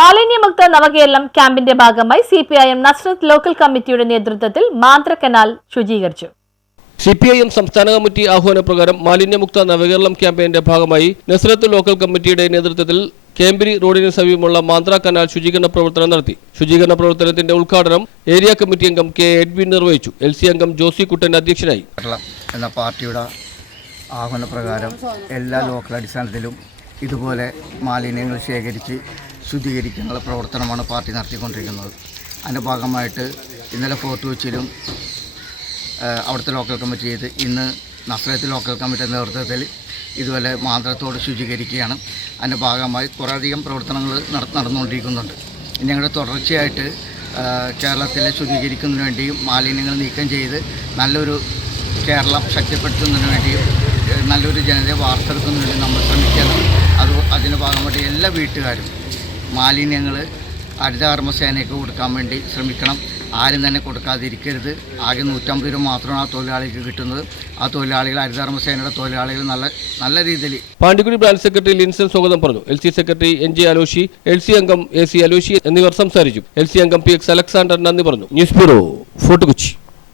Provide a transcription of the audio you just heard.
മാലിന്യമുക്ത നവകേരളം ക്യാമ്പിന്റെ ഭാഗമായി സിപിഐഎം നസ്രത്ത് ലോക്കൽ കമ്മിറ്റിയുടെ നേതൃത്വത്തിൽ മാന്ത്ര കനാൽ ശുചീകരിച്ചു. സിപിഐഎം സംസ്ഥാന കമ്മിറ്റി ആഹ്വാനപ്രകാരം മാലിന്യമുക്ത നവകേരളം ക്യാമ്പയിന്റെ ഭാഗമായി നസ്രത്ത് ലോക്കൽ കമ്മിറ്റിയുടെ നേതൃത്വത്തിൽ കേംബ്രി റോഡിന് സമീപമുള്ള മാന്ത്ര കനാൽ ശുചീകരണ പ്രവർത്തനം നടത്തി. ശുചീകരണ പ്രവർത്തനത്തിന്റെ ഉദ്ഘാടനം ഏരിയ കമ്മിറ്റി അംഗം കെ എഡ്വിൻ നിർവഹിച്ചു. LC അംഗം ജോസി കുട്ടൻ അധ്യക്ഷനായി. എന്ന പാർട്ടിയുടെ ആഹ്വാനപ്രകാരം എല്ലാ ലോക്കൽ അടിസ്ഥാനത്തിലും ഇതുപോലെ മാലിന്യങ്ങൾ ശേഖരിച്ച് ശുദ്ധീകരിക്കാനുള്ള പ്രവർത്തനമാണ് പാർട്ടി നടത്തിക്കൊണ്ടിരിക്കുന്നത്. അതിൻ്റെ ഭാഗമായിട്ട് ഇന്നലെ ഫോർട്ട് കൊച്ചിയിലും അവിടുത്തെ ലോക്കൽ കമ്മിറ്റി ചെയ്ത് ഇന്ന് നസ്രത്ത് ലോക്കൽ കമ്മിറ്റിയുടെ നേതൃത്വത്തിൽ ഇതുപോലെ മാന്ത്രത്തോട് ശുചീകരിക്കുകയാണ്. അതിൻ്റെ ഭാഗമായി കുറേയധികം പ്രവർത്തനങ്ങൾ നടന്നുകൊണ്ടിരിക്കുന്നുണ്ട്. ഞങ്ങളുടെ തുടർച്ചയായിട്ട് കേരളത്തിലെ ശുചീകരിക്കുന്നതിന് വേണ്ടിയും മാലിന്യങ്ങൾ നീക്കം ചെയ്ത് നല്ലൊരു കേരളം ശക്തിപ്പെടുത്തുന്നതിന് വേണ്ടിയും നല്ലൊരു ജനതയെ വാർത്തെടുക്കുന്നതിന് വേണ്ടി നമ്മൾ ശ്രമിക്കണം. അതിൻ്റെ ഭാഗമായിട്ട് എല്ലാ വീട്ടുകാരും മാലിന്യങ്ങൾ ഹരിതകർമ്മസേനയ്ക്ക് കൊടുക്കാൻ വേണ്ടി ശ്രമിക്കണം. ആരും തന്നെ കൊടുക്കാതിരിക്കരുത്. ആകെ 150 രൂപ മാത്രമാണ് ആ തൊഴിലാളിക്ക് കിട്ടുന്നത്. ആ തൊഴിലാളികൾ ഹരിതകർമ്മസേനയുടെ തൊഴിലാളികൾ നല്ല രീതിയിൽ. പാണ്ടിക്കുടി ബ്രാഞ്ച് സെക്രട്ടറി ലിൻസൺ സ്വാഗതം പറഞ്ഞു. LC secretary NJ Aloshi, LC അംഗം AC അലോഷി എന്നിവർ സംസാരിച്ചു. LC അംഗം PX അലക്സാണ്ടർ നന്ദി പറഞ്ഞു. News bureau, fort Kochi.